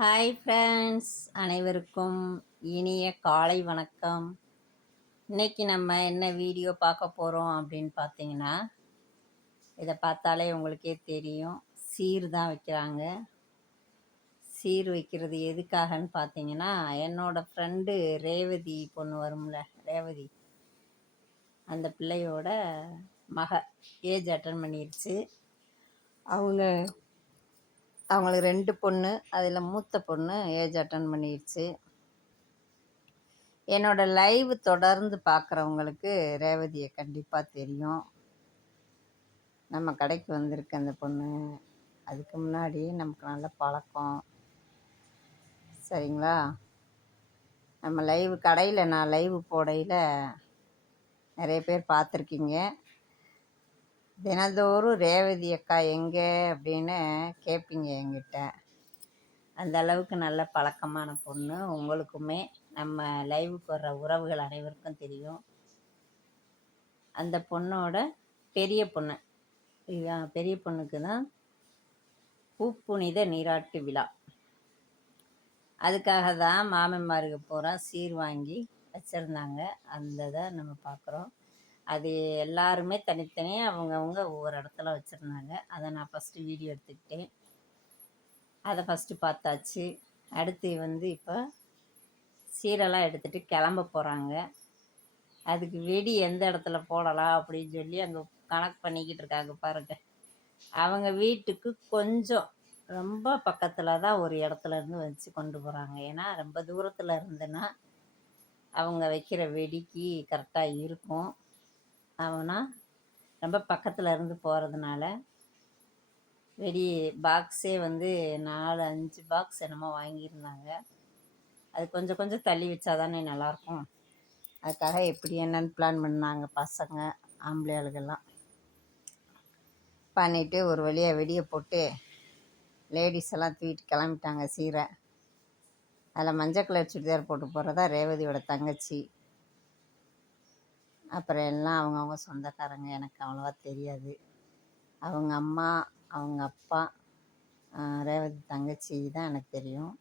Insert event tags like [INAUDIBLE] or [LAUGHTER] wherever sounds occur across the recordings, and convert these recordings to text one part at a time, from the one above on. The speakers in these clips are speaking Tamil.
ஹாய் ஃப்ரெண்ட்ஸ் அனைவருக்கும் இனிய காலை வணக்கம். இன்னைக்கு நம்ம என்ன வீடியோ பார்க்க போகிறோம் அப்படின்னு பார்த்தீங்கன்னா இதை பார்த்தாலே உங்களுக்கே தெரியும். சீர் தான் வைக்கிறாங்க. சீர் வைக்கிறது எதுக்காகன்னு பார்த்தீங்கன்னா என்னோடய ஃப்ரெண்டு ரேவதி பொண்ணு வரும்ல ரேவதி. அந்த பிள்ளையோட மக ஏஜ் அட்டன் பண்ணிருச்சு. அவங்க அவங்களுக்கு ரெண்டு பொண்ணு அதில் மூத்த பொண்ணு ஏஜ் அட்டன் பண்ணிடுச்சு. என்னோட லைவ் தொடர்ந்து பார்க்குறவங்களுக்கு ரேவதியை கண்டிப்பாக தெரியும். நம்ம கடைக்கு வந்திருக்கு அந்த பொண்ணு அதுக்கு முன்னாடி நமக்கு நல்ல பழக்கம். சரிங்களா? நம்ம லைவ் கடையில் நான் லைவ் போடையில் நிறைய பேர் பார்த்துருக்கீங்க. தினந்தோறும் ரேவதி அக்கா எங்கே அப்படின்னு கேட்பீங்க என்கிட்ட. அந்த அளவுக்கு நல்ல பழக்கமான பொண்ணு. உங்களுக்குமே நம்ம லைவுக்கு வர்ற உறவுகள் அனைவருக்கும் தெரியும். அந்த பொண்ணோட பெரிய பொண்ணு. பெரிய பொண்ணுக்கு தான் பூப்புனித நீராட்டு விழா. அதுக்காக தான் மாமன்மாருக்கு பூரா சீர் வாங்கி வச்சுருந்தாங்க. அந்த இதை நம்ம பார்க்குறோம். அது எல்லாருமே தனித்தனியாக அவங்கவுங்க ஒவ்வொரு இடத்துல வச்சுருந்தாங்க. அதை நான் ஃபஸ்ட்டு வீடியோ எடுத்துக்கிட்டேன். அதை ஃபஸ்ட்டு பார்த்தாச்சு. அடுத்து வந்து இப்போ சீரெல்லாம் எடுத்துகிட்டு கிளம்ப போகிறாங்க அதுக்கு வெடி எந்த இடத்துல போடலாம் அப்படின்னு சொல்லி அங்கே கணக்கு பண்ணிக்கிட்டு இருக்காங்க பாருங்க. அவங்க வீட்டுக்கு கொஞ்சம் ரொம்ப பக்கத்தில் தான் ஒரு இடத்துல இருந்து வச்சு கொண்டு போகிறாங்க ஏன்னா ரொம்ப தூரத்தில் இருந்துன்னா அவங்க வைக்கிற வெடிக்கு கரெக்டாக இருக்கும். அவனா ரொம்ப பக்கத்தில் இருந்து போகிறதுனால வெடி பாக்ஸே வந்து நாலு அஞ்சு பாக்ஸ் என்னமோ வாங்கியிருந்தாங்க. அது கொஞ்சம் கொஞ்சம் தள்ளி வச்சா தானே நல்லாயிருக்கும். அதுக்காக எப்படி என்னன்னு பிளான் பண்ணாங்க பசங்க ஆம்பளை ஆளுகள்லாம் பண்ணிவிட்டு ஒரு வழியாக வெடியை போட்டு லேடிஸ் எல்லாம் தூக்கிட்டு கிளம்பிட்டாங்க சீரை. அதில் மஞ்சள் கலர் சுடிதார் போட்டு போகிறதா ரேவதியோட தங்கச்சி. அப்புறம் எல்லாம் அவங்கவுங்க சொந்தக்காரங்க எனக்கு அவ்வளோவா தெரியாது. அவங்க அம்மா அவங்க அப்பா ரேவதி தங்கச்சி தான் எனக்கு தெரியும்.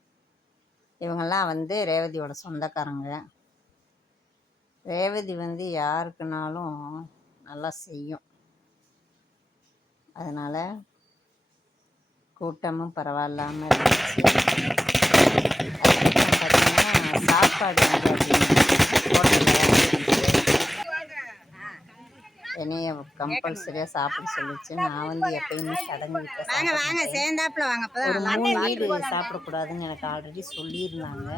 இவங்கெல்லாம் வந்து ரேவதியோட சொந்தக்காரங்க. ரேவதி வந்து யாருக்குனாலும் நல்லா செய்யும். அதனால் கூட்டமும் பரவாயில்லாமல் இருந்துச்சு. பார்த்தீங்கன்னா சாப்பாடு வந்து என்னைய கம்பல்சரியாக சாப்பிட சொல்லிச்சு. நான் வந்து எப்பயுமே சடங்கு வீட்டில் வாங்க வாங்க சேர்ந்தாப்புல வாங்க ஒரு மூணு வீடு சாப்பிடக்கூடாதுன்னு எனக்கு ஆல்ரெடி சொல்லியிருந்தாங்க.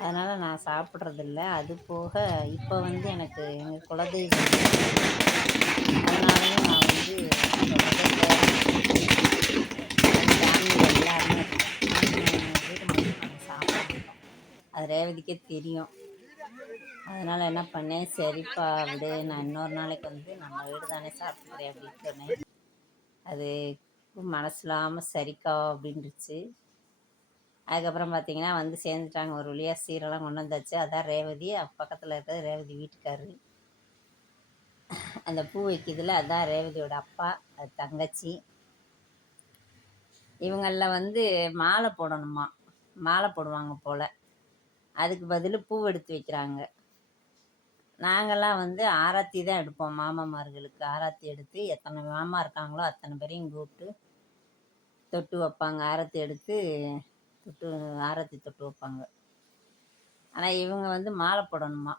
அதனால் நான் சாப்பிட்றதில்ல. அது போக இப்போ வந்து எனக்கு எங்கள் குலதெய்வம் அதனாலயும் நான் வந்து எல்லாருமே வீடு மட்டும் நாங்கள் சாப்பிட மாட்டோம். அது ரேவதிக்கே தெரியும். அதனால் என்ன பண்ணேன் சரிப்பா விடு நான் இன்னொரு நாளைக்கு வந்து நம்ம வீடு தானே சாப்பிட்டுக்கிறேன் அப்படின்னு சொன்னேன். அது மனசில்லாமல் சரிக்கா அப்படின்ருச்சு அதுக்கப்புறம் பார்த்தீங்கன்னா வந்து சேர்ந்துட்டாங்க ஒரு வழியாக சீரெல்லாம் கொண்டு வந்தாச்சு. அதான் ரேவதி பக்கத்தில் இருக்கிறது ரேவதி வீட்டுக்காரு. அந்த பூ வைக்கிறதுல அதான் ரேவதியோட அப்பா அது தங்கச்சி. இவங்களில் வந்து மாலை போடணுமா? மாலை போடுவாங்க போல். அதுக்கு பதில் பூ எடுத்து வைக்கிறாங்க. நாங்கள்லாம் வந்து ஆராத்தி தான் எடுப்போம் மாமாமார்களுக்கு. ஆராத்தி எடுத்து எத்தனை மாமா இருக்காங்களோ அத்தனை பேரையும் கூப்பிட்டு தொட்டு வைப்பாங்க. ஆரத்தி எடுத்து தொட்டு ஆரத்தி தொட்டு வைப்பாங்க. ஆனால் இவங்க வந்து மாலை போடணுமா?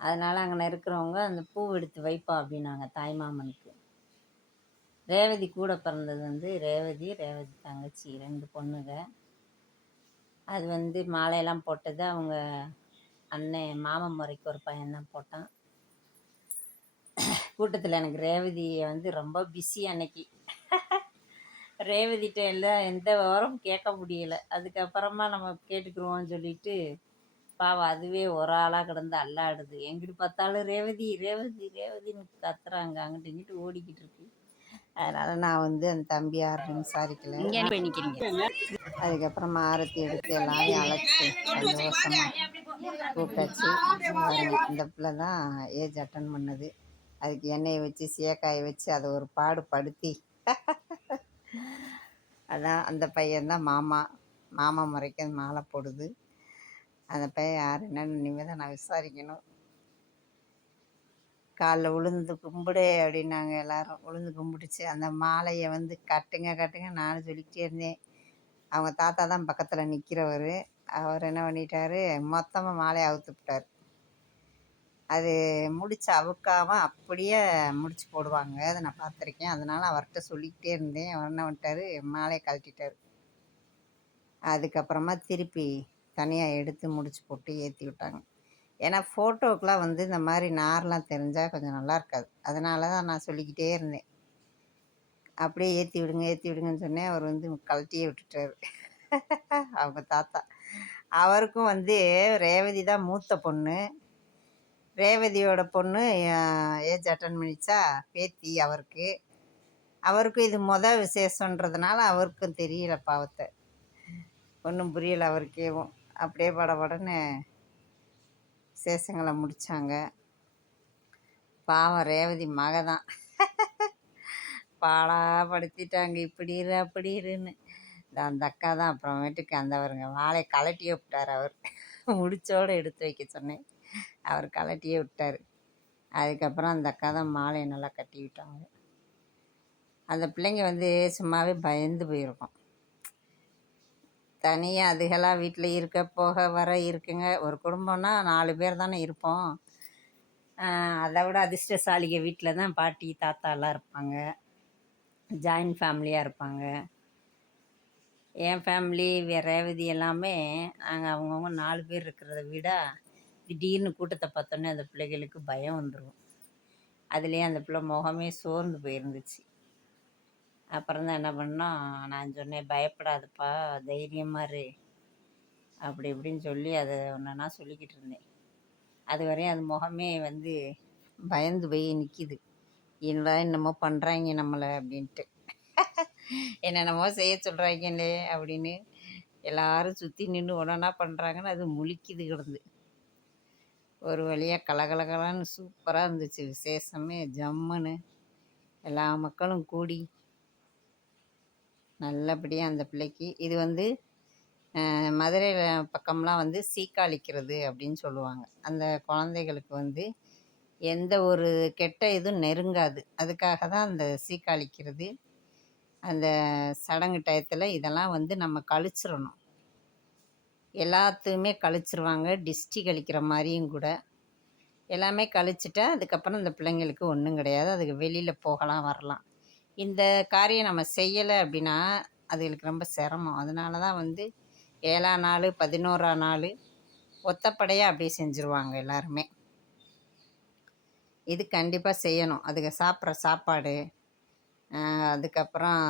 அதனால் அங்கே இருக்கிறவங்க அந்த பூ எடுத்து வைப்பா அப்படின்னாங்க தாய்மாமனுக்கு ரேவதி கூட பிறந்தது வந்து ரேவதி ரேவதி தங்கச்சி ரெண்டு பொண்ணுங்க. அது வந்து மாலையெல்லாம் போட்டது அவங்க அண்ணன் மாமன் முறைக்கு ஒரு பையன்தான் போட்டான். கூட்டத்தில் எனக்கு ரேவதியை வந்து ரொம்ப பிஸி அன்னைக்கு. ரேவதிட்ட எல்லாம் எந்த விவரம் கேட்க முடியல. அதுக்கப்புறமா நம்ம கேட்டுக்குருவோம்னு சொல்லிட்டு பாவம் அதுவே ஒரு ஆளாக கிடந்து அல்லாடுது. எங்கிட்டு பார்த்தாலும் ரேவதி ரேவதி ரேவதின்னு கத்துறாங்க. அங்கிட்டு இங்கிட்டு ஓடிக்கிட்டு இருக்கு. அதனால் நான் வந்து அந்த தம்பி விசாரிக்கல. இங்கே பண்ணிக்கிறீங்க அதுக்கப்புறமா ஆரத்தி எடுத்து எல்லாரையும் அழைச்சி சந்தோஷமா. கூப்பிட்டாச்சு இந்த பிள்ளை தான் ஏஜ் அட்டன் பண்ணுது. அதுக்கு எண்ணெயை வச்சு சீயக்காயை வச்சு அதை ஒரு பாடு படுத்தி. அதான் அந்த பையன்தான் மாமா. மாமா முறைக்கு மாலை போடுது. அந்த பையன் யார்? என்னன்னு இனிமேல் தான் நான் விசாரிக்கணும். காலைல உளுந்து கும்பிடு அப்படின்னாங்க எல்லாரும். உளுந்து கும்பிடுச்சு அந்த மாலையை வந்து கட்டுங்க கட்டுங்க நானும் சொல்லிக்கிட்டே இருந்தேன். அவங்க தாத்தா தான் பக்கத்தில் நிற்கிறவர் அவர் என்ன பண்ணிட்டாரு? மொத்தமாக மாலையை அவுத்து விட்டார். அது முடிச்சு அவுக்காம அப்படியே முடிச்சு போடுவாங்க. அதை நான் பார்த்துருக்கேன் அதனால அவர்கிட்ட சொல்லிக்கிட்டே இருந்தேன். அவர் என்ன பண்ணிட்டாரு? மாலையை கழட்டிட்டார். அதுக்கப்புறமா திருப்பி தனியாக எடுத்து முடிச்சு போட்டு ஏற்றி விட்டாங்க. ஏன்னா ஃபோட்டோக்கெலாம் வந்து இந்த மாதிரி நார்லாம் தெரிஞ்சால் கொஞ்சம் நல்லா இருக்காது. அதனால தான் நான் சொல்லிக்கிட்டே இருந்தேன். அப்படியே ஏற்றி விடுங்க ஏற்றி விடுங்கன்னு சொன்னேன். அவர் வந்து கழட்டியே விட்டுட்டாரு. [LAUGHS] அவங்க தாத்தா. அவருக்கும் வந்து ரேவதி தான் மூத்த பொண்ணு. ரேவதியோட பொண்ணு ஏஜ் அட்டன் பண்ணிச்சா பேத்தி அவருக்கு. அவருக்கும் இது மொதல் விசேஷன்றதுனால அவருக்கும் தெரியல பாவத்தை. ஒன்றும் புரியல அவருக்கேவும் அப்படியே படபடன்னு விசேஷங்களை முடித்தாங்க பாவம் ரேவதி மக தான் பாடாப்படுத்திட்டாங்க இப்படி இரு அப்படி இருன்னு. அந்த அக்கா தான் அப்புறமேட்டுக்கு அந்தவருங்க வாழையை கலட்டியே விட்டார் அவர். முடிச்சோடு எடுத்து வைக்க சொன்னேன். அவர் கலட்டியே விட்டார். அதுக்கப்புறம் அந்த அக்கா தான் மாலையை நல்லா கட்டி விட்டாங்க. அந்த பிள்ளைங்க வந்து சும்மாவே பயந்து போயிருக்கும். தனியாக அதுகளாக வீட்டில் இருக்க போக வர இருக்குங்க. ஒரு குடும்பம்னா நாலு பேர் தானே இருப்போம். அதை விட அதிர்ஷ்டசாலிக வீட்டில் தான் பாட்டி தாத்தாலாம் இருப்பாங்க. ஜாயின்ட் ஃபேமிலியாக இருப்பாங்க. என் ஃபேமிலி ரேவதி எல்லாமே நாங்கள் அவங்கவுங்க நாலு பேர் இருக்கிறத விட திடீர்னு கூட்டத்தை பார்த்தோன்னே அந்த பிள்ளைகளுக்கு பயம் வந்துடும் அதுலேயே அந்த பிள்ளை முகமே சோர்ந்து போயிருந்துச்சு. அப்புறம் தான் என்ன பண்ணோம் நான் சொன்னேன் பயப்படாதப்பா தைரியமாக இரு. அப்படி இப்படின்னு சொல்லி அதை ஒன்றுனா சொல்லிக்கிட்டு இருந்தேன். அது வரையும் அது முகமே வந்து பயந்து போய் நிற்கிது என்னடா என்னமோ பண்ணுறாங்க நம்மளை அப்படின்ட்டு. என்னென்னமோ செய்ய சொல்கிறாங்களே அப்படின்னு எல்லாரும் சுற்றி நின்று ஒன்றா பண்ணுறாங்கன்னு அது முழிக்குது கிடந்து. ஒரு வழியாக கலகலகலான்னு சூப்பராக இருந்துச்சு. விசேஷமே ஜம்முன்னு. எல்லா மக்களும் கூடி நல்லபடியாக அந்த பிள்ளைக்கு இது வந்து மதுரையில் பக்கம்லாம் வந்து சீக்காளிக்கிறது அப்படின்னு சொல்லுவாங்க. அந்த குழந்தைகளுக்கு வந்து எந்த ஒரு கெட்ட இதுவும் நெருங்காது. அதுக்காக தான் அந்த சீக்காளிக்கிறது. அந்த சடங்கு டயத்தில் இதெல்லாம் வந்து நம்ம கழிச்சிடணும் எல்லாத்தையுமே கழிச்சிருவாங்க டிஸ்டி கழிக்கிற மாதிரியும் கூட. எல்லாமே கழிச்சிட்டா அதுக்கப்புறம் இந்த பிள்ளைங்களுக்கு ஒன்றும் கிடையாது. அதுக்கு வெளியில் போகலாம் வரலாம். இந்த காரியம் நம்ம செய்யலை அப்படின்னா அதுகளுக்கு ரொம்ப சிரமம். அதனால தான் வந்து ஏழாம் நாள் பதினோராம் நாள் ஒத்தப்படையாக அப்படியே செஞ்சுருவாங்க எல்லாருமே. இது கண்டிப்பாக செய்யணும். அதுக்கு சாப்பிட்ற சாப்பாடு அதுக்கப்புறம்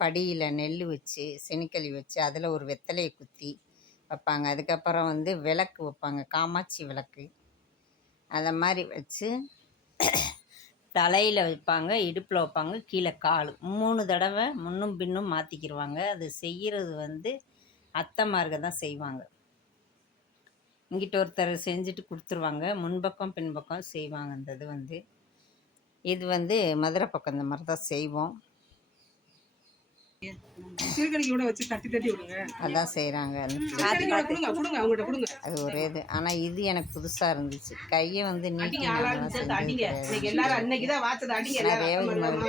படியில் நெல் வச்சு செனிக்களி வச்சு அதில் ஒரு வெத்தலையை குத்தி வைப்பாங்க. அதுக்கப்புறம் வந்து விளக்கு வைப்பாங்க காமாட்சி விளக்கு. அதை மாதிரி வச்சு தலையில் வைப்பாங்க இடுப்பில் வைப்பாங்க கீழே கால். மூணு தடவை முன்னும் பின்னும் மாற்றிக்கிடுவாங்க அது செய்கிறது வந்து அத்தைமார்க தான் செய்வாங்க. இங்கிட்ட ஒருத்தர் செஞ்சுட்டு கொடுத்துருவாங்க. முன்பக்கம் பின்பக்கம் செய்வாங்க அந்த இது வந்து. இது வந்து மதுரை பக்கம் இந்த மாதிரி தான் செய்வோம். சீர்கழிக்கு கூட வச்சு தட்டி தட்டி விடுங்க. அதான் செய்கிறாங்க அது ஒரே இது. ஆனால் இது எனக்கு புதுசாக இருந்துச்சு. கையை வந்து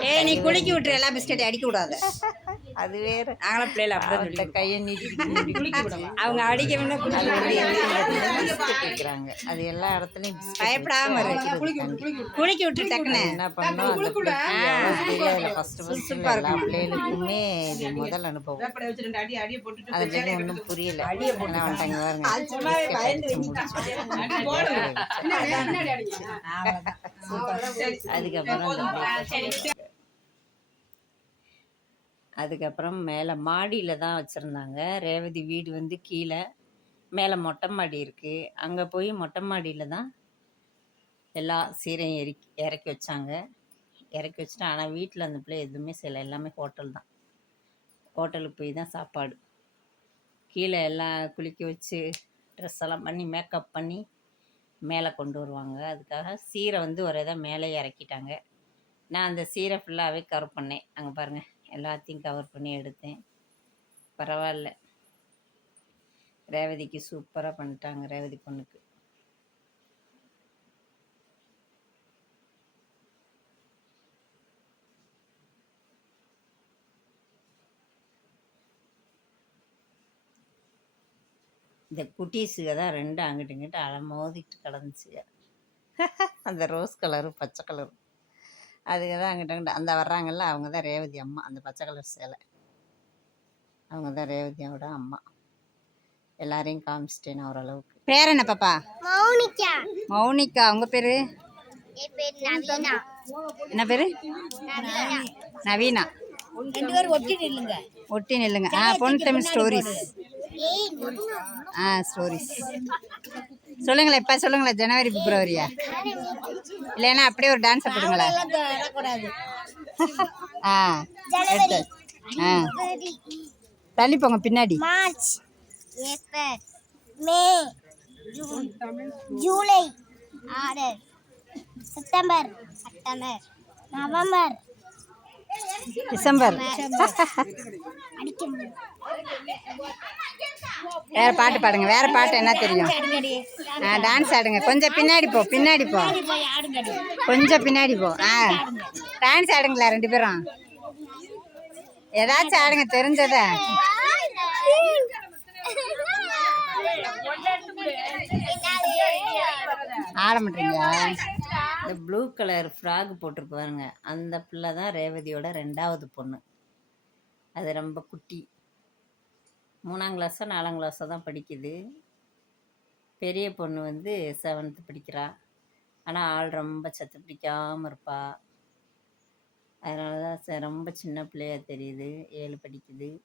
ஏ நீ குளிக்கி விட்டுரு எல்லா பிஸ்கட் அடிக்க கூடாது. அது வேற நாங்களும் பிள்ளைல அப்படிதான் கையை நீட்டி அவங்க அடிக்க வேணா அது எல்லா இடத்துலையும் பயப்படாம குளிக்க விட்டு டக்குன்னு என்ன பண்ணோம் ஃபர்ஸ்ட் எல்லா பிள்ளைகளுக்குமே இது முதல் அனுபவம் அது வந்து ஒன்றும் புரியல என்ன பண்ணிட்டாங்க பாருங்க பிஸ்கட் அடிச்சு முடிச்சோம். அடி போடுங்க பின்னாடி பின்னாடி அடிங்க சரி, சரி. அதுக்கப்புறம் அந்த போதும். பிள்ளைக்கு சரி அதுக்கப்புறம் மேலே மாடியில் தான் வச்சுருந்தாங்க. ரேவதி வீடு வந்து கீழே. மேலே மொட்டை மாடி இருக்குது அங்கே போய் மொட்டை மாடியில் தான் எல்லா சீரையும் இறக்கி இறக்கி வச்சாங்க. இறக்கி வச்சுட்டு ஆனால் வீட்டில் அந்த பிள்ளை எதுவுமே செய்யலை. எல்லாமே ஹோட்டல் தான். ஹோட்டலுக்கு போய் தான் சாப்பாடு. கீழே எல்லாம் குளிக்க வச்சு ட்ரெஸ் எல்லாம் பண்ணி மேக்கப் பண்ணி மேலே கொண்டு வருவாங்க. அதுக்காக சீரை வந்து ஒரு இதை மேலே இறக்கிட்டாங்க. நான் அந்த சீரை ஃபுல்லாகவே கவர் பண்ணேன். அங்கே பாருங்கள் எல்லாத்தையும் கவர் பண்ணி எடுத்தேன். பரவாயில்ல. ரேவதிக்கு சூப்பராக பண்ணிட்டாங்க ரேவதி பொண்ணுக்கு. இந்த குட்டீஸுக தான் ரெண்டு அங்கிட்டு இங்கிட்டு அலை மோதிட்டு கிடந்துச்சுங்க. [LAUGHS] அந்த ரோஸ் கலரும் பச்சை கலரும் அதுக்கு தான் அங்கிட்ட அங்கிட்ட அந்த வர்றாங்கல்ல அவங்க தான் ரேவதி அம்மா அந்த பச்சை கலர் சேலை. அவங்க தான் ரேவதியோட அம்மா. எல்லாரையும் காமிச்சிட்டேன் ஓரளவுக்கு. பேர் என்ன பாப்பா? மௌனிகா. மௌனிகா. உங்க பேரு? என் பேர் நவீனா. என்ன பேரு? நவீனா. ஒட்டி நில்லுங்க. ஒட்டி நில்லுங்க. ஆ பொன் தமிழ் ஸ்டோரிஸ் ஆ ஸ்டோரிஸ் சொல்லுங்களேன் இப்போ சொல்லுங்களேன் ஜனவரி பிப்ரவரியா? இல்லைன்னா அப்படியே ஒரு டான்ஸ் போடுங்களேன். ஆ எடுத்து ஆ. தள்ளி போங்க பின்னாடி. March April May June July August September September November December. அடிக்க வேற பாட்டு பாடுங்க. வேற பாட்டு என்ன தெரியும்? ஆ டான்ஸ் ஆடுங்க. கொஞ்சம் பின்னாடி போ பின்னாடி போ. கொஞ்சம் பின்னாடி போ. ஆ. டான்ஸ் ஆடுங்களா ரெண்டு பேரும்? ஏதாச்சும் ஆடுங்க தெரிஞ்சத. ஆட மாட்டீங்களா? இந்த ப்ளூ கலர் ஃப்ராக் போட்டிருக்கு பாருங்க. அந்த பிள்ளை தான் ரேவதியோட ரெண்டாவது பொண்ணு. அது ரொம்ப குட்டி. மூணாம் கிளாஸோ நாலாம் கிளாஸோ தான் படிக்குது. பெரிய பொண்ணு வந்து செவன்த்து படிக்கிறா. ஆனால் ஆள் ரொம்ப சத்து பிடிக்காமல் இருப்பா. அதனால தான் ச- ரொம்ப சின்ன பிள்ளையாக தெரியுது. ஏழு படிக்குது.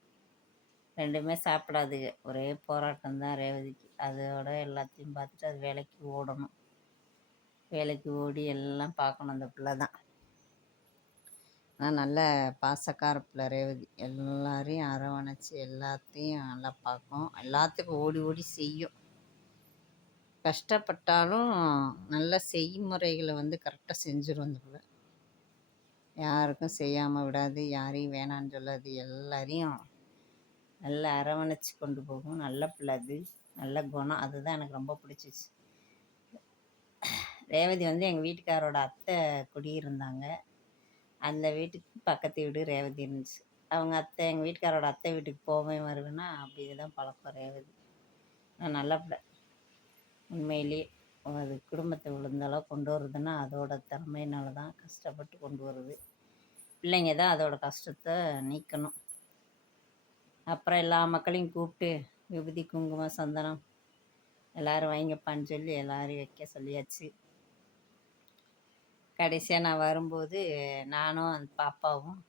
ரெண்டுமே சாப்பிடாதுங்க ஒரே போராட்டம் தான் ரேவதிக்கு. அதோட எல்லாத்தையும் பார்த்துட்டு அது வேலைக்கு ஓடணும். வேலைக்கு ஓடி எல்லாம் பார்க்கணும் அந்த பிள்ளை தான். ஆனால் நல்ல பாசக்கார பிள்ளை ரேவதி. எல்லாரையும் அரவணைச்சி எல்லாத்தையும் நல்லா பார்க்கும். எல்லாத்துக்கும் ஓடி ஓடி செய்யும். கஷ்டப்பட்டாலும் நல்ல செய்முறைகளை வந்து கரெக்டாக செஞ்சிடும் அந்த பிள்ளை யாருக்கும் செய்யாமல் விடாது யாரையும் வேணான்னு சொல்லாது. எல்லாரையும் நல்லா அரவணைச்சி கொண்டு போகும். நல்ல பிள்ளை அது. நல்ல குணம். அதுதான் எனக்கு ரொம்ப பிடிச்சிச்சு. ரேவதி வந்து எங்கள் வீட்டுக்காரோட அத்தை குடியிருந்தாங்க. அந்த வீட்டுக்கு பக்கத்து வீடு ரேவதி இருந்துச்சு. அவங்க அத்தை எங்கள் வீட்டுக்காரோட அத்தை வீட்டுக்கு போவேன் வருவேன்னா அப்படி தான் பழக்கம் ரேவதி. நான் நல்ல பிள்ளை. உண்மையிலேயே அது குடும்பத்தை விழுந்தாலும் கொண்டு வருதுன்னா அதோட திறமையினால தான் கஷ்டப்பட்டு கொண்டு வருது பிள்ளைங்க தான் அதோட கஷ்டத்தை நீக்கணும். அப்புறம் எல்லா மக்களையும் கூப்பிட்டு விபூதி குங்குமம் சந்தனம் எல்லோரும் வைங்கப்பான்னு சொல்லி எல்லோரையும் வைக்க சொல்லியாச்சு. கடைசியாக நான் வரும்போது நானும் அந்த பாப்பாவும்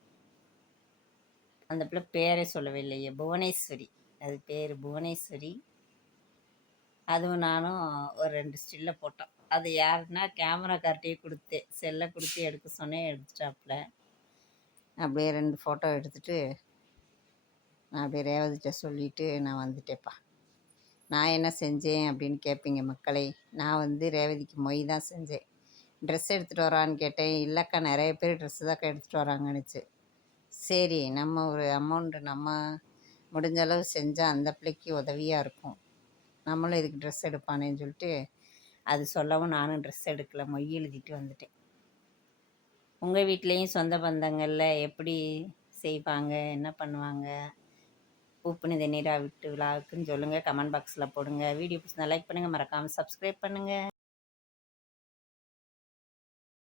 அந்த பிள்ளை பேரே சொல்லவே இல்லையே புவனேஸ்வரி. அது பேர் புவனேஸ்வரி. அதுவும் நானும் ஒரு ரெண்டு ஸ்டில்லை போட்டோம். அது யாருன்னா கேமராக்கார்ட்டே கொடுத்தேன் செல்லை கொடுத்து எடுக்க சொன்னேன் எடுத்துட்டாப்புல. அப்படியே ரெண்டு ஃபோட்டோ எடுத்துட்டு நான் அப்படியே ரேவதிட்ட சொல்லிட்டு நான் வந்துட்டேப்பா நான் என்ன செஞ்சேன் அப்படின்னு கேட்பீங்க மக்களை. நான் வந்து ரேவதிக்கு மொய் தான் செஞ்சேன். ட்ரெஸ் எடுத்துகிட்டு வரான்னு கேட்டேன். இல்லைக்கா நிறைய பேர் ட்ரெஸ்ஸு தாக்கா எடுத்துகிட்டு வராங்கன்னுச்சு. சரி நம்ம ஒரு அமௌண்ட்டு நம்ம முடிஞ்ச அளவு செஞ்சால் அந்த பிள்ளைக்கு உதவியாக இருக்கும். நம்மளும் இதுக்கு ட்ரெஸ் எடுப்பானேன்னு சொல்லிட்டு அது சொல்லவும் நானும் ட்ரெஸ் எடுக்கல. மொய் எழுதிட்டு வந்துட்டேன். உங்கள் வீட்லேயும் சொந்த பந்தங்களில் எப்படி செய்வாங்க? என்ன பண்ணுவாங்க? பூப்புனித நீரா விட்டு விழாவுக்குன்னு சொல்லுங்கள் கமெண்ட் பாக்ஸில் போடுங்க. வீடியோ பிடிச்சிருந்தா லைக் பண்ணுங்கள் மறக்காமல் சப்ஸ்கிரைப் பண்ணுங்கள்